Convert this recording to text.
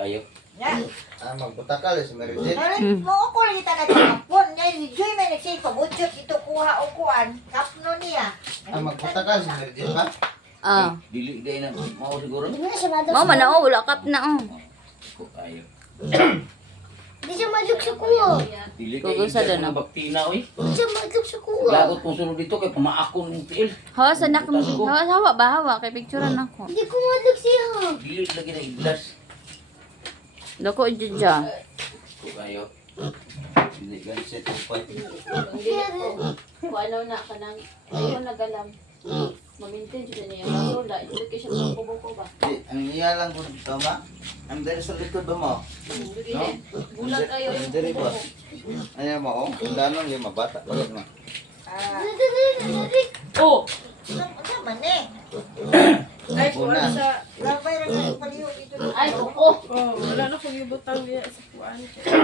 Kayo. Yan. Magbutakal sa Meridit. Mo ko lang kita na tapon. Yan, si Joy may nagsay pabudyot ito kuha o kuan. Kapno niya. Magbutakal sa Meridit ba? Ah. Dili day na mao siguro. Mao man na wala kap na Ko kayo. Di siya madlog sa kuha. Dili Kugo sa doon, ah. baktina oy. Di siya madlog sa kuha. Lagot kung sunod dito kay pamaakon ng tiil. Hawa sa nak hawa ba hawa kay picturean ako. Hindi ko madlog siya. Dili lagi na iglas. Dako judja. Ko kayo. Dili gan set upay. Ano na ka nang ayaw nagalam. Mamintin siya niya. Wala, hindi ka siya magkubuko ba? Ang iya lang ko dito ba? Ang dali sa likod ba mo? Sige din. Bulag kayo. Ang dali ba? Ayan mo, ang danong yung mabata. Bakit mo? Oh! Ano man eh. Ay, Una. kuwan sa... Labay rin ang paliw dito. Ay, oo! Oh, wala na kong ibutang niya sa kuwan.